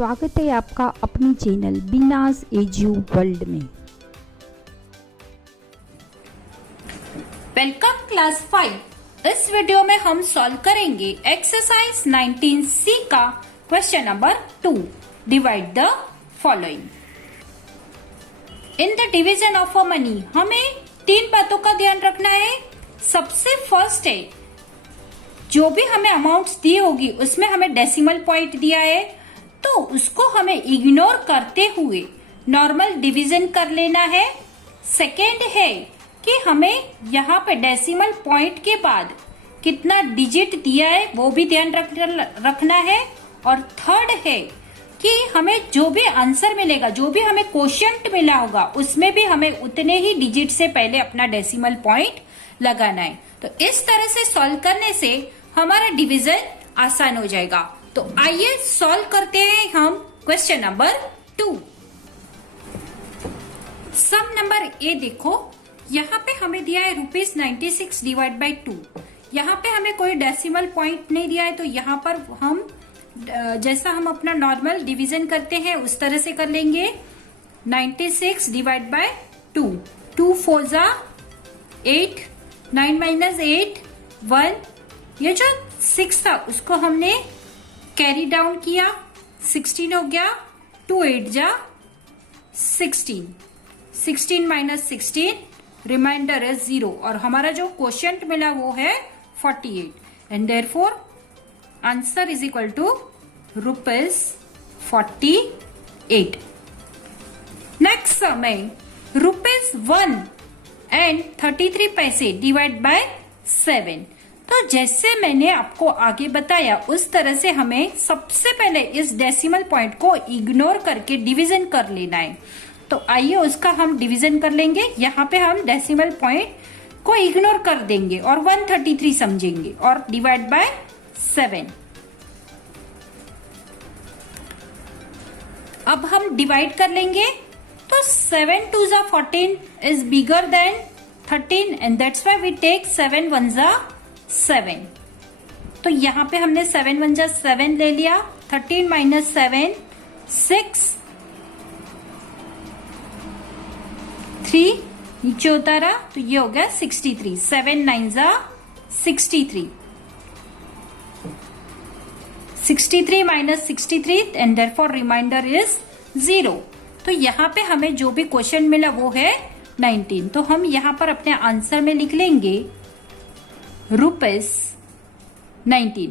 स्वागत है आपका अपनी चैनल बिनाज एजू वर्ल्ड में। Welcome class 5। इस वीडियो में हम सॉल्व करेंगे एक्सरसाइज 19C का question number 2। Divide the following. In the division of a money हमें 3 बातों का ध्यान रखना है। सबसे फर्स्ट है, जो भी हमें अमाउंट्स दी होगी उसमें हमें डेसिमल पॉइंट दिया है तो उसको हमें इग्नोर करते हुए नॉर्मल डिवीजन कर लेना है। सेकेंड है कि हमें यहाँ पे डेसिमल पॉइंट के बाद कितना डिजिट दिया है वो भी ध्यान रखना है। और थर्ड है कि हमें जो भी आंसर मिलेगा, जो भी हमें क्वोशिएंट मिला होगा उसमें भी हमें उतने ही डिजिट से पहले अपना डेसिमल पॉइंट लगाना है। तो इस तरह से सॉल्व करने से हमारा डिवीजन आसान हो जाएगा। तो आइए सॉल्व करते हैं हम question number 2। Sum number A देखो, यहाँ पे हमें दिया है ₹96 डिवाइड बाई 2। यहाँ पे हमें कोई डेसिमल पॉइंट नहीं दिया है तो यहाँ पर हम जैसा हम अपना नॉर्मल डिवीजन करते हैं उस तरह से कर लेंगे। 96 डिवाइड बाय 2, 2 4 जा 8, 9 माइनस 8 1। ये जो 6 था उसको हमने कैरी डाउन किया, 16 हो गया। 2 8 जा 16, 16 माइनस 16 रिमाइंडर है 0 और हमारा जो क्वोशिएंट मिला वो है 48 and therefore answer is equal to ₹48। Next sum है ₹1 एंड 33 पैसे डिवाइड बाय 7। तो जैसे मैंने आपको आगे बताया उस तरह से हमें सबसे पहले इस डेसिमल पॉइंट को इग्नोर करके डिवीजन कर लेना है। तो आइए उसका हम डिवीजन कर लेंगे। यहाँ पे हम डेसिमल पॉइंट को इग्नोर कर देंगे और 133 समझेंगे और डिवाइड बाय 7। अब हम डिवाइड कर लेंगे तो 7 2 जा 14 is bigger than 13 and that's why we take 7 1 जा 7। तो यहाँ पे हमने 7 1 जा 7 ले लिया। 13 माइनस 7 6, 3 नीचे उतारा तो ये हो गया 63। 7 9 जा 63, 63 minus 63 and therefore reminder is 0। तो यहाँ पे हमें जो भी क्वेश्चन मिला वो है 19। तो हम यहाँ पर अपने आंसर में लिख लेंगे ₹19।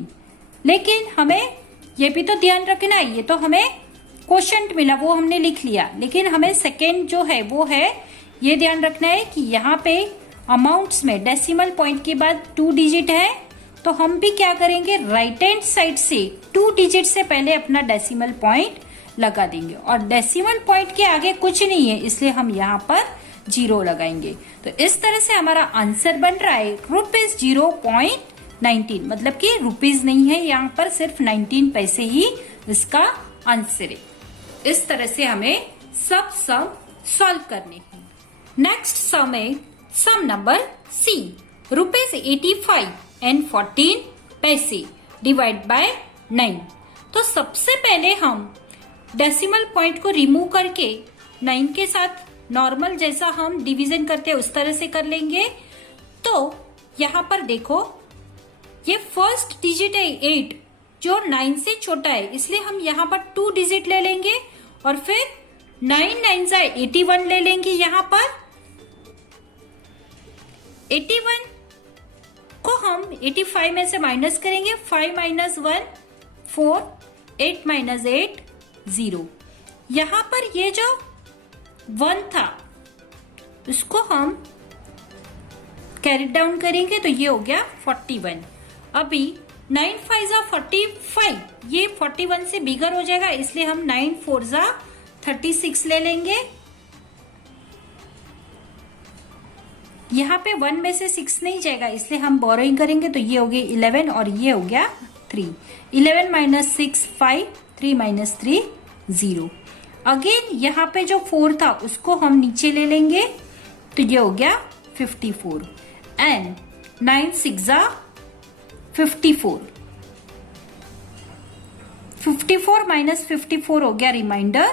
लेकिन हमें ये भी तो ध्यान रखना है, ये तो हमें क्वोशिएंट मिला वो हमने लिख लिया, लेकिन हमें सेकेंड जो है वो है ये ध्यान रखना है कि यहाँ पे अमाउंट्स में डेसिमल पॉइंट के बाद 2 डिजिट है तो हम भी क्या करेंगे, राइट हैंड साइड से 2 डिजिट से पहले अपना डेसिमल पॉइंट लगा देंगे और डेसिमल पॉइंट के आगे कुछ नहीं है इसलिए हम यहाँ पर 0 लगाएंगे। तो इस तरह से हमारा आंसर बन रहा है ₹0.19। मतलब कि रुपीज नहीं है, यहाँ पर सिर्फ 19 पैसे ही इसका आंसर है। इस तरह से हमें सब सम सॉल्व करने हैं। नेक्स्ट सम है सम नंबर सी, ₹85 एंड 14 पैसे डिवाइड बाय 9। तो सबसे पहले हम डेसिमल पॉइंट को रिमूव करके 9 के साथ नॉर्मल जैसा हम डिवीजन करते हैं उस तरह से कर लेंगे। तो यहाँ पर देखो ये फर्स्ट डिजिट है 8 जो 9 से छोटा है इसलिए हम यहाँ पर 2 डिजिट ले लेंगे और फिर 9 9 जा 81 ले लेंगे। यहाँ पर 81 को हम 85 में से माइनस करेंगे। 5 माइनस 1 4, 8 माइनस 8 0। यहाँ पर ये जो 1 था उसको हम कैरी डाउन करेंगे तो ये हो गया 41। अभी 9 5 जा 45, ये 41 से बिगर हो जाएगा इसलिए हम 9 4 जा 36 ले लेंगे। यहाँ पे 1 में से 6 नहीं जाएगा इसलिए हम बोरोइंग करेंगे तो ये हो गया 11 और ये हो गया 3। 11 माइनस 6 5, 3 माइनस 3 0। अगेन यहाँ पे जो 4 था उसको हम नीचे ले लेंगे तो ये हो गया 54 एंड 9 6 जा 54, 54 माइनस 54 हो गया रिमाइंडर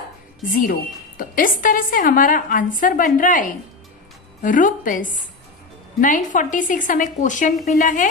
0। तो इस तरह से हमारा आंसर बन रहा है ₹946 हमें क्वोशंट मिला है।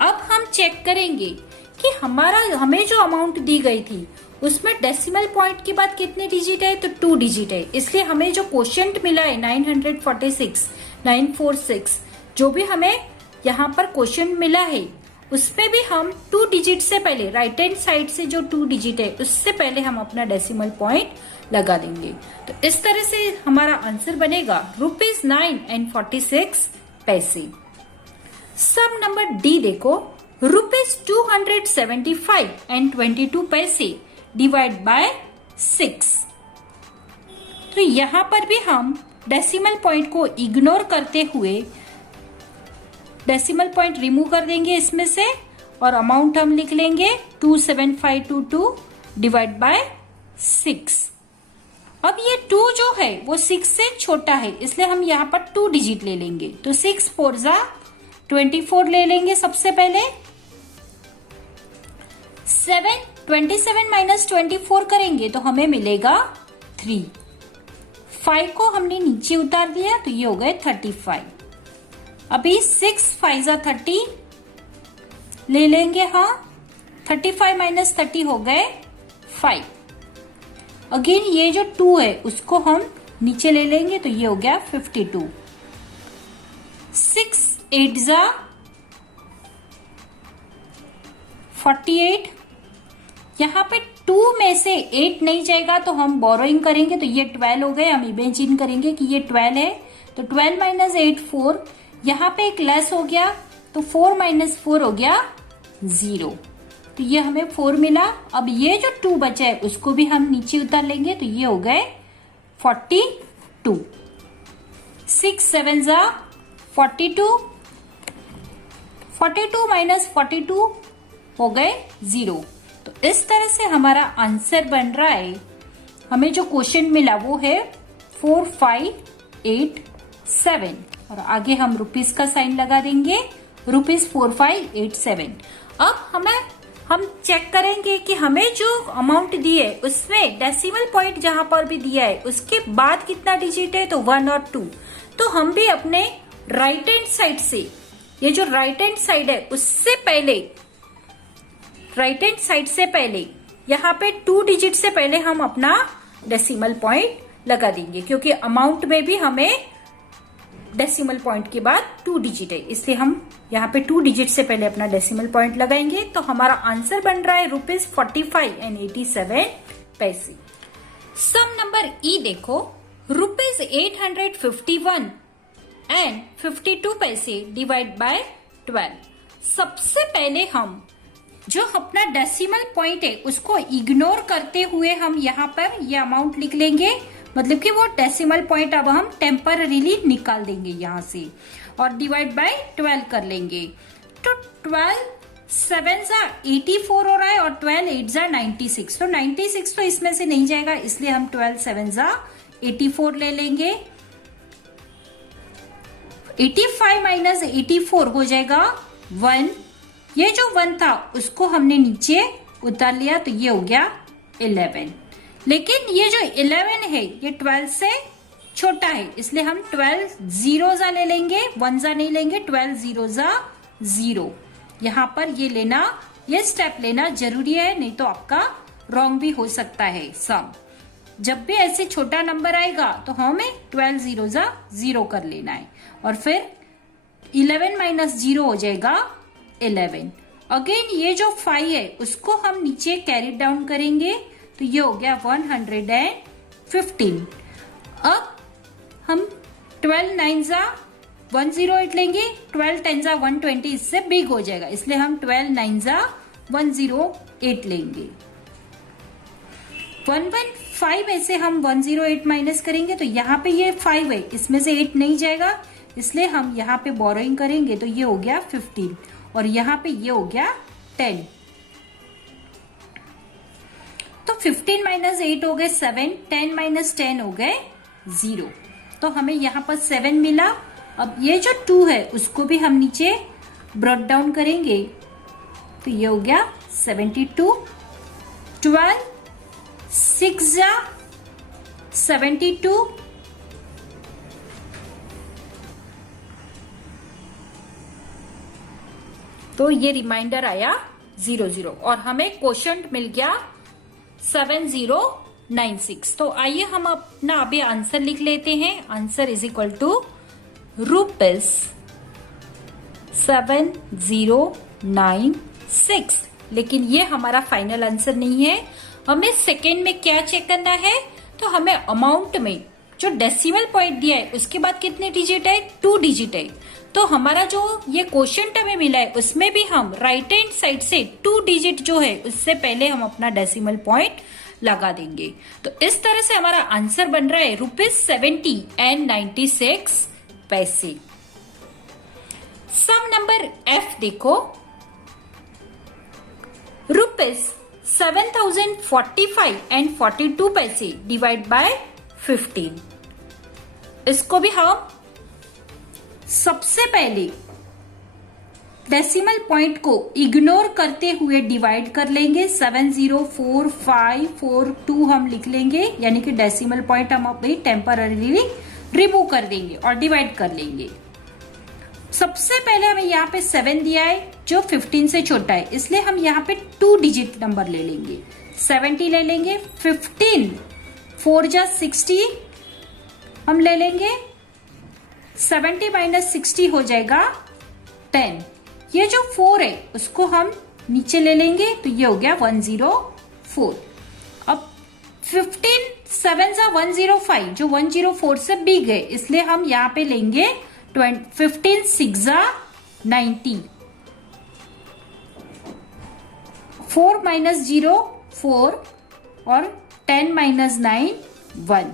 अब हम चेक करेंगे कि हमें जो अमाउंट दी गई थी उसमें डेसिमल पॉइंट के बाद कितने डिजिट है, तो 2 डिजिट है। इसलिए हमें जो क्वोशंट मिला है 946, 946 जो भी हमें यहाँ पर क्वोशंट मिला है उसमें भी हम 2 डिजिट से पहले राइट हैंड साइड से जो 2 डिजिट है उससे पहले हम अपना डेसिमल पॉइंट लगा देंगे। तो इस तरह से हमारा आंसर बनेगा ₹9.46। सम नंबर डी देखो, ₹275.22 डिवाइड बाय 6। तो यहां पर भी हम डेसिमल पॉइंट को इग्नोर करते हुए डेसिमल पॉइंट रिमूव कर देंगे इसमें से और अमाउंट हम लिख लेंगे 27522 डिवाइड बाय 6। अब ये 2 जो है वो 6 से छोटा है इसलिए हम यहाँ पर 2 डिजिट ले लेंगे। तो 6 4 जा 24 ले लेंगे सबसे पहले। 27 माइनस 24 करेंगे तो हमें मिलेगा 3। 5 को हमने नीचे उतार दिया तो ये हो गए 35। अभी 6 5 जा 30 ले लेंगे। हाँ 35 माइनस 30 हो गए 5। अगेन ये जो 2 है उसको हम नीचे ले लेंगे तो ये हो गया 52। 6 8 जा 48। यहाँ पे 2 में से 8 नहीं जाएगा तो हम बोरोइंग करेंगे तो ये 12 हो गए। हम इमेजिन करेंगे कि ये 12 है तो 12 माइनस 8 4। यहाँ पे एक लेस हो गया तो 4 माइनस 4 हो गया 0। तो ये हमें 4 मिला। अब ये जो 2 बचा है उसको भी हम नीचे उतार लेंगे तो ये हो गए 42। 6 7 जा 42। 42 माइनस 42 हो गए 0। तो इस तरह से हमारा आंसर बन रहा है। हमें जो क्वेश्चन मिला वो है 4587 और आगे हम रुपीस का साइन लगा देंगे ₹4587। अब हम चेक करेंगे कि हमें जो अमाउंट दी है उसमें डेसिमल पॉइंट जहां पर भी दिया है उसके बाद कितना डिजिट है तो 1 और 2। तो हम भी अपने राइट हैंड साइड से ये जो राइट हैंड साइड है उससे पहले राइट हैंड साइड से पहले यहाँ पे 2 डिजिट से पहले हम अपना डेसिमल पॉइंट लगा देंगे क्योंकि अमाउंट में भी हमें डेसिमल पॉइंट के बाद 2 डिजिट है इसलिए हम यहाँ पे 2 डिजिट से पहले अपना डेसिमल पॉइंट लगाएंगे। तो हमारा आंसर बन रहा है ₹45.87। सम नंबर ई देखो, ₹851.52 डिवाइड बाय 12। सबसे पहले हम जो अपना डेसिमल पॉइंट है उसको इग्नोर करते हुए हम यहाँ पर ये अमाउंट लिख लेंगे। मतलब कि वो डेसिमल पॉइंट अब हम टेम्पररीली निकाल देंगे यहाँ से और डिवाइड बाय 12 कर लेंगे। तो 12 7 जा 84 हो रहा है और 12 8 जा 96। तो 96 तो इसमें से नहीं जाएगा इसलिए हम 12 7 जा 84 ले लेंगे। 85 माइनस 84 हो जाएगा 1। ये जो 1 था उसको हमने नीचे उतार लिया तो ये हो गया 11। लेकिन ये जो 11 है ये 12 से छोटा है इसलिए हम 12 0 जा ले लेंगे, 1 जा नहीं लेंगे। 12 0 जा 0। यहाँ पर ये लेना, ये स्टेप लेना जरूरी है, नहीं तो आपका रॉन्ग भी हो सकता है सम। जब भी ऐसे छोटा नंबर आएगा तो हमें 12 0 जा 0 कर लेना है और फिर 11 माइनस 0 हो जाएगा 11। अगेन ये जो 5 है उसको हम नीचे कैरी डाउन करेंगे तो ये हो गया 115। अब हम 12 9 जा 108 लेंगे, 12 10 जा 120 इससे बिग हो जाएगा इसलिए हम 12 9 जा 108 लेंगे। 115 में से हम 108 माइनस करेंगे तो यहाँ पे ये 5 है इसमें से 8 नहीं जाएगा इसलिए हम यहाँ पे बोरोइंग करेंगे तो ये हो गया 15 और यहाँ पे ये हो गया 10। तो 15 माइनस 8 हो गए 7, 10 माइनस 10 हो गए 0। तो हमें यहाँ पर 7 मिला। अब ये जो 2 है उसको भी हम नीचे ब्रॉट डाउन करेंगे तो ये हो गया 72। 12 6 जा 72, तो ये रिमाइंडर आया 00 और हमें क्वोशंट मिल गया 7096। तो आइए हम अपना अभी आंसर लिख लेते हैं। Answer is equal to ₹7096। लेकिन ये हमारा फाइनल आंसर नहीं है, हमें सेकेंड में क्या चेक करना है, तो हमें अमाउंट में जो डेसिमल पॉइंट दिया है उसके बाद कितने डिजिट है, 2 डिजिट है। तो हमारा जो ये क्वोशंट हमें मिला है उसमें भी हम राइट हैंड साइड से 2 डिजिट जो है उससे पहले हम अपना डेसिमल पॉइंट लगा देंगे। तो इस तरह से हमारा आंसर बन रहा है ₹70.96। सम नंबर F देखो, ₹7045.42 डिवाइड बाय 15। इसको भी हम सबसे पहले डेसिमल पॉइंट को इग्नोर करते हुए डिवाइड कर लेंगे। 704,542 हम लिख लेंगे, यानी कि डेसिमल पॉइंट हम अभी टेम्पररीली रिमूव कर देंगे और डिवाइड कर लेंगे। सबसे पहले हमें यहाँ पे 7 दिया है जो 15 से छोटा है, इसलिए हम यहाँ पे 2 डिजिट नंबर ले लेंगे, 70 ले लेंगे। 15 4 जा 60 हम ले लेंगे, 70 माइनस 60 हो जाएगा 10। ये जो 4 है उसको हम नीचे ले लेंगे, तो ये हो गया 104। अब 15 7 जा 105 जो 104 से बिग है, इसलिए हम यहाँ पे लेंगे 15 6 जा 90। 4 माइनस 0 4 और 10 माइनस 9 1,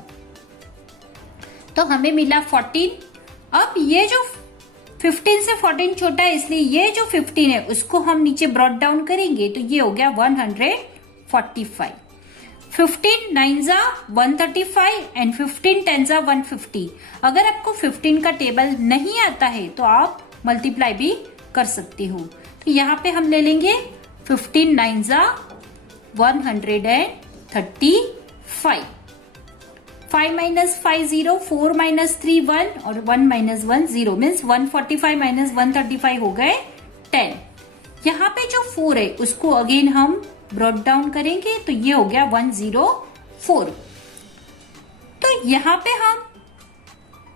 तो हमें मिला 14। अब ये जो 15 से 14 छोटा है, इसलिए ये जो 15 है उसको हम नीचे ब्रॉट डाउन करेंगे, तो ये हो गया 145। 15 9 जा 135 एंड 15 10 जा 150। अगर आपको 15 का टेबल नहीं आता है तो आप मल्टीप्लाई भी कर सकते हो। तो यहाँ पे हम ले लेंगे 15 9 जा 135। 5 माइनस 5 0, 4 माइनस 3 1 और 1 माइनस 1 0, मीन्स 145 माइनस 135 हो गए 10। यहाँ पे जो 4 है उसको अगेन हम ब्रॉट डाउन करेंगे, तो ये हो गया 104। तो यहाँ पे हम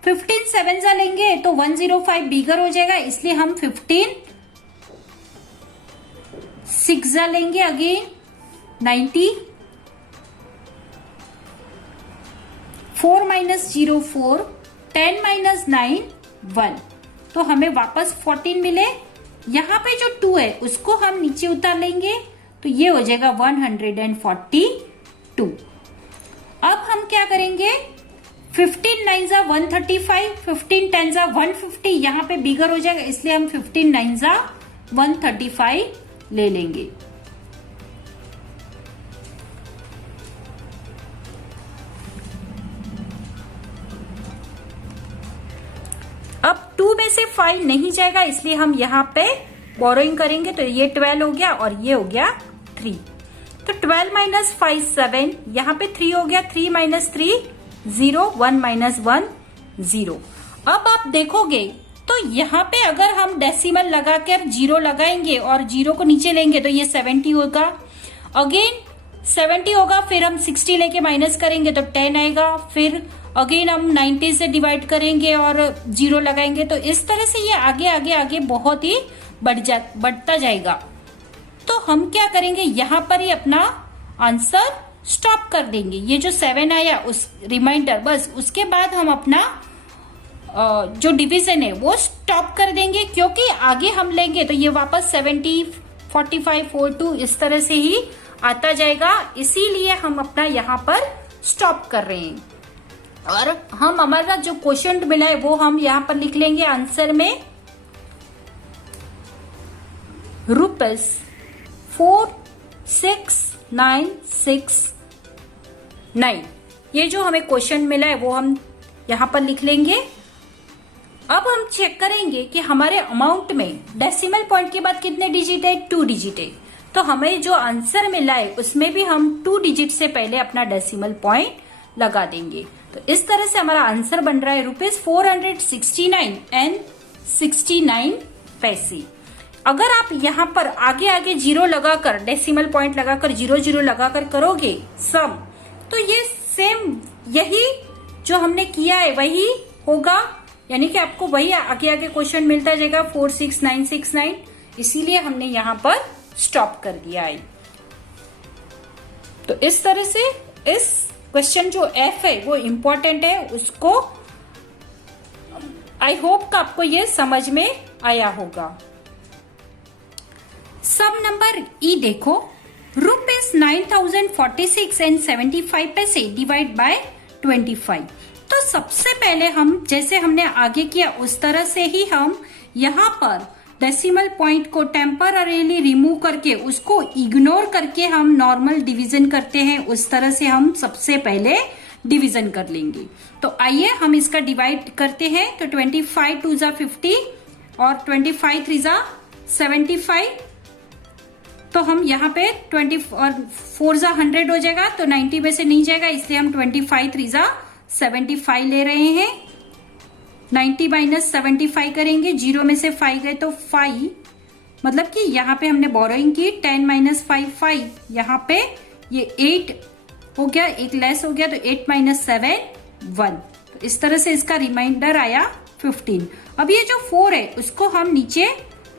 15 7 जा लेंगे तो 105 बिगर हो जाएगा, इसलिए हम 15 6 जा लेंगे अगेन 90। 4 माइनस 0 4, 10 माइनस 9 1, तो हमें वापस 14 मिले। यहाँ पे जो 2 है उसको हम नीचे उतार लेंगे, तो ये हो जाएगा 142। अब हम क्या करेंगे, 15 9 जा 135, 15 10 जा 150, यहाँ पे बिगर हो जाएगा, इसलिए हम 15 9 जा 135 ले लेंगे। अब 2 में से 5 नहीं जाएगा, इसलिए हम यहाँ पे बोरोइंग करेंगे, तो ये 12 हो गया और ये हो गया 3। तो 12 माइनस 5 7, यहाँ पे 3 हो गया, 3 माइनस 3 0, 1 माइनस 1 0। अब आप देखोगे तो यहाँ पे अगर हम डेसिमल लगाकर 0 लगाएंगे और 0 को नीचे लेंगे तो ये 70 होगा, अगेन 70 होगा, फिर हम 60 लेके माइनस करेंगे तो 10 आएगा, फिर अगेन हम 90 से डिवाइड करेंगे और 0 लगाएंगे, तो इस तरह से ये आगे आगे आगे बहुत ही बढ़ता जाएगा। तो हम क्या करेंगे, यहाँ पर ही अपना आंसर स्टॉप कर देंगे। ये जो 7 आया उस रिमाइंडर, बस उसके बाद हम अपना जो डिवीजन है वो स्टॉप कर देंगे, क्योंकि आगे हम लेंगे तो ये वापस 70 45 42 इस तरह से ही आता जाएगा, इसीलिए हम अपना यहाँ पर स्टॉप कर रहे हैं। और हम हमारा जो क्वेश्चन मिला है वो हम यहाँ पर लिख लेंगे आंसर में, ₹4696.9। ये जो हमें क्वेश्चन मिला है वो हम यहाँ पर लिख लेंगे। अब हम चेक करेंगे कि हमारे अमाउंट में डेसिमल पॉइंट के बाद कितने डिजिट है, 2 डिजिट है। तो हमें जो आंसर मिला है उसमें भी हम 2 डिजिट से पहले अपना डेसिमल पॉइंट लगा देंगे। तो इस तरह से हमारा आंसर बन रहा है ₹469.69। अगर आप यहाँ पर आगे आगे जीरो लगाकर डेसिमल पॉइंट लगाकर 00 लगाकर करोगे सम, तो ये सेम यही जो हमने किया है वही होगा, यानी कि आपको वही आगे आगे क्वेश्चन मिलता जाएगा 46969। इसीलिए हमने यहाँ पर स्टॉप कर दिया है। तो इस तरह से इस क्वेश्चन जो एफ है वो इम्पोर्टेंट है, उसको आई होप का आपको ये समझ में आया होगा। सब नंबर ई देखो, ₹9,046.75 डिवाइड बाय 25। तो सबसे पहले हम जैसे हमने आगे किया उस तरह से ही हम यहाँ पर डेसिमल पॉइंट को टेम्पररीली रिमूव करके उसको इग्नोर करके हम नॉर्मल डिवीजन करते हैं, उस तरह से हम सबसे पहले डिवीजन कर लेंगे। तो आइए हम इसका डिवाइड करते हैं। तो 25 2 जा 50 और 25 3 जा 75। तो हम यहाँ पे 20 और 4 जा 100 हो जाएगा, तो 90 में से नहीं जाएगा, इसलिए हम 25 3 जा 75 ले रहे हैं। 90 माइनस 75 करेंगे, 0 में से 5 गए तो 5, मतलब कि यहाँ पे हमने बोरोइंग की 10 माइनस 5 5, यहाँ पे ये 8 हो गया, एक लेस हो गया, तो 8 माइनस 7 1। तो इस तरह से इसका रिमाइंडर आया 15। अब ये जो 4 है उसको हम नीचे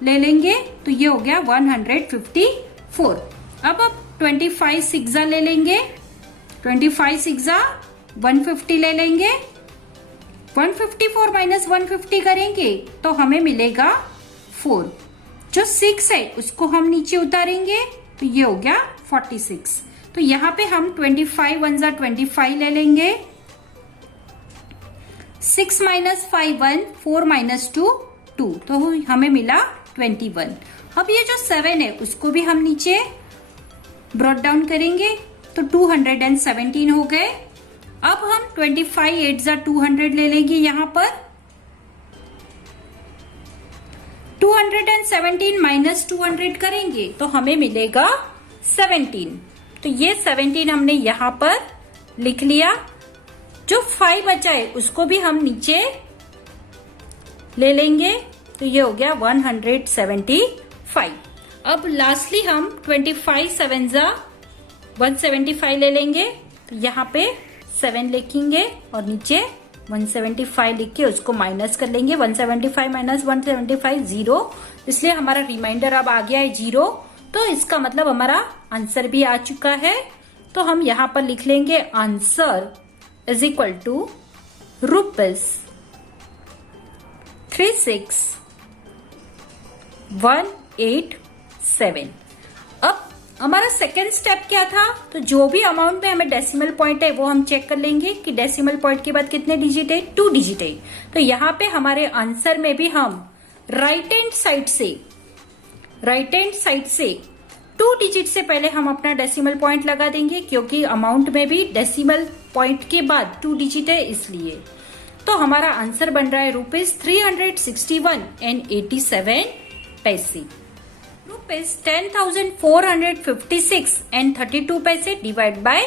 ले लेंगे, तो ये हो गया 154। अब 25 6 ले लेंगे, 25 6 150 ले लेंगे, 154 माइनस 150 करेंगे तो हमें मिलेगा 4। जो 6 है उसको हम नीचे उतारेंगे, तो ये हो गया 46। तो यहाँ पे हम 25 1 जा 25 ले लेंगे, 6 माइनस 5 1, 4 माइनस 2 2, तो हमें मिला 21। अब ये जो 7 है उसको भी हम नीचे ब्रॉट डाउन करेंगे, तो 217 हो गए। अब हम 25 8 जा 200 ले लेंगे, यहाँ पर 217 माइनस 200 करेंगे तो हमें मिलेगा 17। तो ये 17 हमने यहाँ पर लिख लिया। जो 5 बचा है उसको भी हम नीचे ले लेंगे, तो ये हो गया 175। अब लास्टली हम 25 7 जा 175 ले लेंगे, तो यहाँ पे 7 लिखेंगे और नीचे 175 लिख के उसको माइनस कर लेंगे। 175 माइनस 175 0, इसलिए हमारा रिमाइंडर अब आ गया है 0। तो इसका मतलब हमारा आंसर भी आ चुका है। तो हम यहाँ पर लिख लेंगे आंसर इज इक्वल टू ₹36,187। अब हमारा सेकेंड स्टेप क्या था, तो जो भी अमाउंट में हमें डेसिमल पॉइंट है वो हम चेक कर लेंगे कि डेसिमल पॉइंट के बाद कितने डिजिट है, 2 डिजिट है। तो यहाँ पे हमारे आंसर में भी हम राइट हैंड साइड से 2 डिजिट से पहले हम अपना डेसिमल पॉइंट लगा देंगे, क्योंकि अमाउंट में भी डेसिमल पॉइंट के बाद 2 डिजिट है इसलिए। तो हमारा आंसर बन रहा है ₹361.87, ₹10,456.32 डिवाइड बाय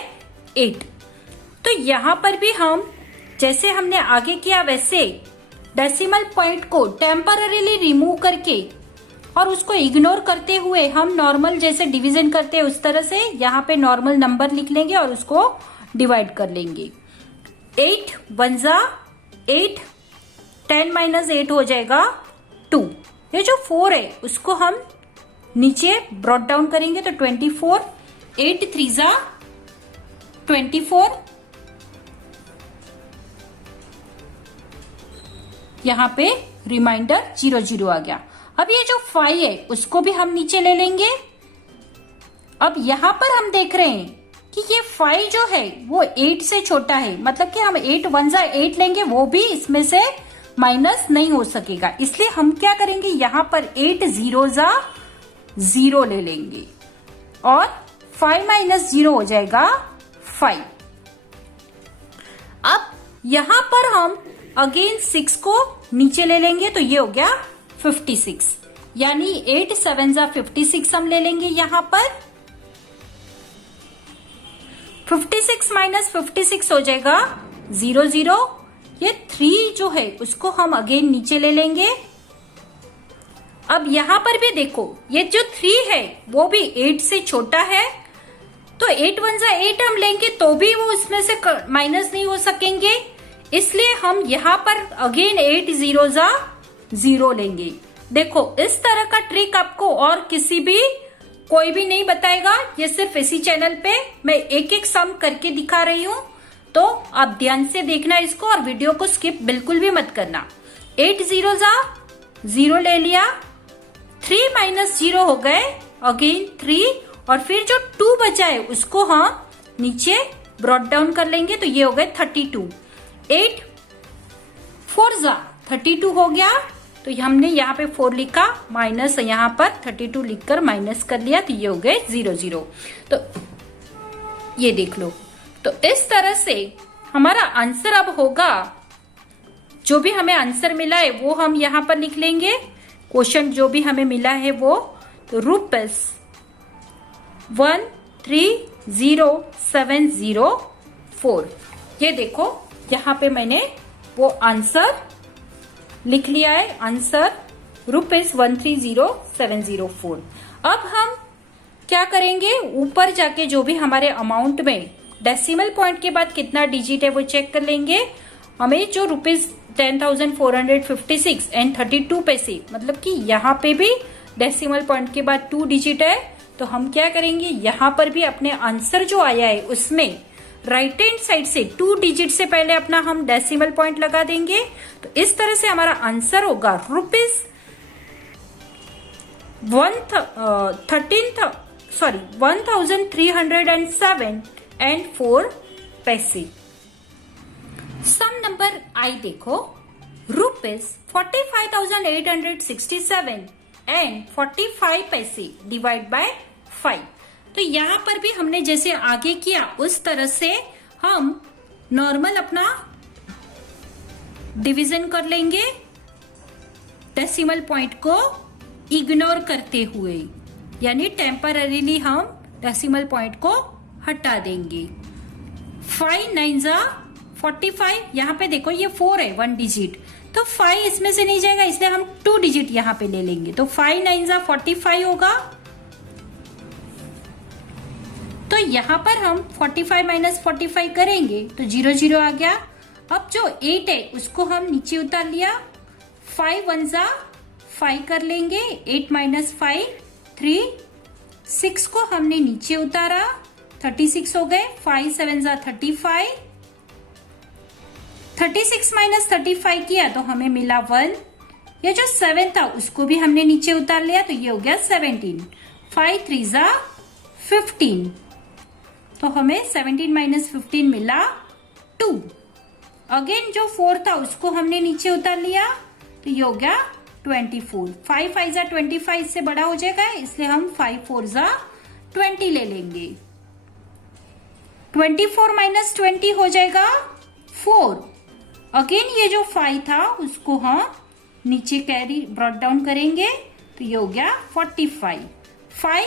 8। तो यहाँ पर भी हम जैसे हमने आगे किया वैसे डेसिमल पॉइंट को टेम्पररीली रिमूव करके और उसको इग्नोर करते हुए हम नॉर्मल जैसे डिवीजन करते हैं उस तरह से यहाँ पे नॉर्मल नंबर लिख लेंगे और उसको डिवाइड कर लेंगे। 8 1 जा 8, 10 माइनस 8 हो जाएगा 2। ये जो 4 है उसको हम नीचे ब्रॉट डाउन करेंगे, तो 24, 8 3 जा 24, यहाँ पे रिमाइंडर 0 0 आ गया। अब ये जो 5 है उसको भी हम नीचे ले लेंगे। अब यहाँ पर हम देख रहे हैं कि ये 5 जो है वो 8 से छोटा है, मतलब कि हम 8 1 जा 8 लेंगे, वो भी इसमें से माइनस नहीं हो सकेगा, इसलिए हम क्या करेंगे यहाँ पर 8 0 जा 0 ले लेंगे और 5 माइनस 0 हो जाएगा 5। अब यहां पर हम अगेन 6 को नीचे ले लेंगे, तो ये हो गया 56। यानी 8 7 जा 56 हम ले लेंगे यहाँ पर। 56 माइनस 56 हो जाएगा 0 0। ये 3 जो है उसको हम अगेन नीचे ले लेंगे। अब यहाँ पर भी देखो, ये जो 3 है वो भी 8 से छोटा है, तो 8 1 जा 8 हम लेंगे तो भी वो उसमें से माइनस नहीं हो सकेंगे, इसलिए हम यहाँ पर अगेन 8 0 जा 0 लेंगे। देखो इस तरह का ट्रिक आपको और किसी भी कोई भी नहीं बताएगा, ये सिर्फ इसी चैनल पे मैं एक एक सम करके दिखा रही हूँ, तो आप ध्यान से देखना इसको और वीडियो को स्किप बिल्कुल भी मत करना। 8 0 जा 0 ले लिया, 3 माइनस 0 हो गए, अगेन 3, और फिर जो 2 बचा है उसको हम नीचे ब्रॉट डाउन कर लेंगे, तो ये हो गए 32। 8 4 जा 32 हो गया, तो हमने यहाँ पे 4 लिखा, माइनस यहाँ पर 32 लिखकर माइनस कर लिया, तो ये हो गए 0 0। तो ये देख लो, तो इस तरह से हमारा आंसर अब होगा, जो भी हमें आंसर मिला है वो हम यहाँ पर लिख लेंगे। क्वेश्चन जो भी हमें मिला है वो, तो ₹130704। ये देखो यहाँ पे मैंने वो आंसर लिख लिया है, आंसर ₹130704। अब हम क्या करेंगे, ऊपर जाके जो भी हमारे अमाउंट में डेसिमल पॉइंट के बाद कितना डिजिट है वो चेक कर लेंगे। हमें जो ₹10,456 एंड 32 पैसे, मतलब कि यहाँ पे भी डेसिमल पॉइंट के बाद 2 डिजिट है, तो हम क्या करेंगे, यहाँ पर भी अपने आंसर जो आया है उसमें राइट हैंड साइड से 2 डिजिट से पहले अपना हम डेसिमल पॉइंट लगा देंगे। तो इस तरह से हमारा आंसर होगा ₹1307.04। सम नंबर आई देखो, ₹45,867.45 डिवाइड बाय 5। तो यहाँ पर भी हमने जैसे आगे किया उस तरह से हम नॉर्मल अपना डिवीजन कर लेंगे, डेसिमल पॉइंट को इग्नोर करते हुए, यानी टेम्पररीली हम डेसिमल पॉइंट को हटा देंगे। 5 9 जा 45, यहाँ पे देखो ये 4 है 1 डिजिट, तो 5 इसमें से नहीं जाएगा, इसलिए हम 2 डिजिट यहाँ पे ले लेंगे, तो 5 9 जा 45 होगा। तो यहाँ पर हम 45 माइनस 45 करेंगे तो 0 0 आ गया। अब जो 8 है उसको हम नीचे उतार लिया, 5 1 जा 5 कर लेंगे, 8 माइनस 5 3, 6 को हमने नीचे उतारा, 36 हो गए, 5 7 जा 35, 36 माइनस 35 किया तो हमें मिला 1। ये जो 7 था उसको भी हमने नीचे उतार लिया, तो ये हो गया 17। 5 3 जा 15, तो हमें 17 माइनस 15 मिला 2। अगेन जो 4 था उसको हमने नीचे उतार लिया, तो ये हो गया 24। 5 5 जा 25 से बड़ा हो जाएगा, इसलिए हम 5 4 जा 20 ले लेंगे। 24 माइनस 20 हो जाएगा 4। अगेन ये जो 5 था उसको हम नीचे कैरी ब्रॉट डाउन करेंगे, तो ये हो गया 45। 5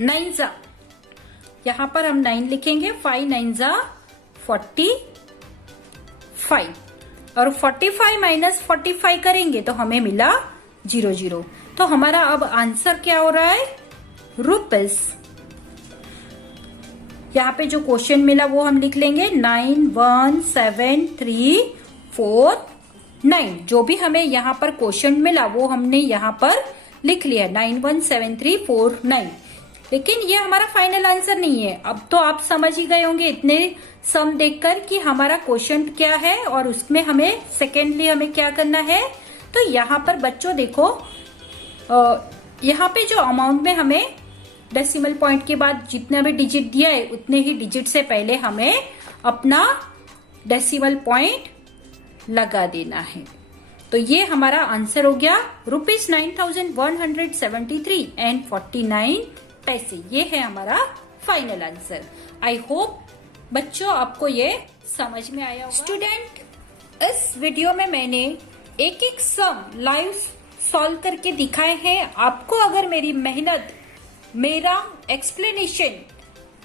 9 जा, यहां पर हम 9 लिखेंगे, 5 9 जा 45, और 45 माइनस 45 करेंगे तो हमें मिला 0 0। तो हमारा अब आंसर क्या हो रहा है, रुपीस, यहाँ पे जो क्वेश्चन मिला वो हम लिख लेंगे 917349। जो भी हमें यहाँ पर क्वेश्चन मिला वो हमने यहाँ पर लिख लिया 917349। लेकिन ये हमारा फाइनल आंसर नहीं है। अब तो आप समझ ही गए होंगे इतने सम देखकर कि हमारा क्वेश्चन क्या है और उसमें हमें सेकेंडली हमें क्या करना है। तो यहाँ पर बच्चों देखो, यहाँ पे जो अमाउंट में हमें डेसिमल पॉइंट के बाद जितना भी डिजिट दिया है उतने ही डिजिट से पहले हमें अपना डेसिमल पॉइंट लगा देना है। तो ये हमारा आंसर हो गया ₹9,173.49। ये है हमारा फाइनल आंसर। आई होप बच्चों आपको ये समझ में आया होगा। स्टूडेंट, इस वीडियो में मैंने एक एक सम लाइव सॉल्व करके दिखाए हैं। आपको अगर मेरी मेहनत, मेरा एक्सप्लेनेशन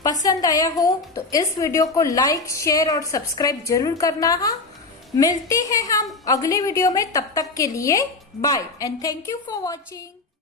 पसंद आया हो तो इस वीडियो को लाइक, शेयर और सब्सक्राइब जरूर करना। मिलते हैं हम अगले वीडियो में, तब तक के लिए bye and thank you for watching.